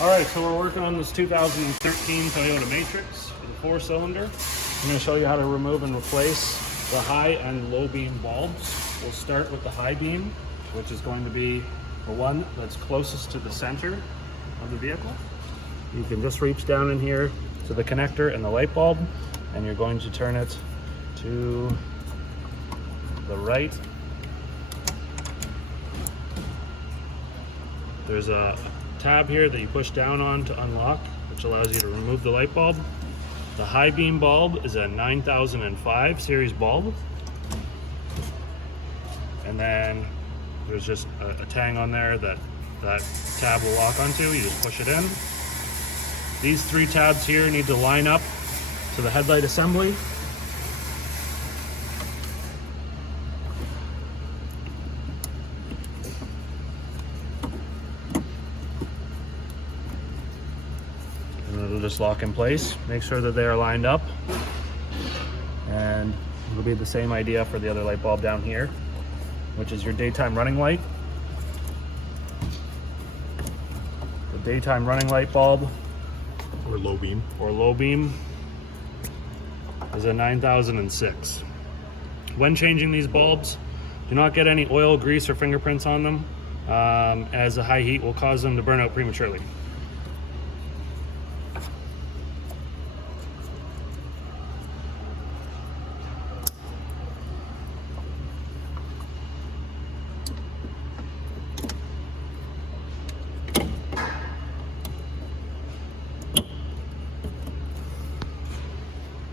All right, so we're working on this 2013 Toyota Matrix with a 4-cylinder. I'm going to show you how to remove and replace the high and low beam bulbs. We'll start with the high beam, which is going to be the one that's closest to the center of the vehicle. You can just reach down in here to the connector and the light bulb, and you're going to turn it to the right. There's a tab here that you push down on to unlock, which allows you to remove the light bulb. The high beam bulb is a 9005 series bulb. And then there's just a tang on there that tab will lock onto. You just push it in. These 3 tabs here need to line up to the headlight assembly. And it'll just lock in place. Make sure that they are lined up. And it'll be the same idea for the other light bulb down here, which is your daytime running light. The daytime running light bulb, or low beam, is a 9006. When changing these bulbs, do not get any oil, grease, or fingerprints on them, as the high heat will cause them to burn out prematurely.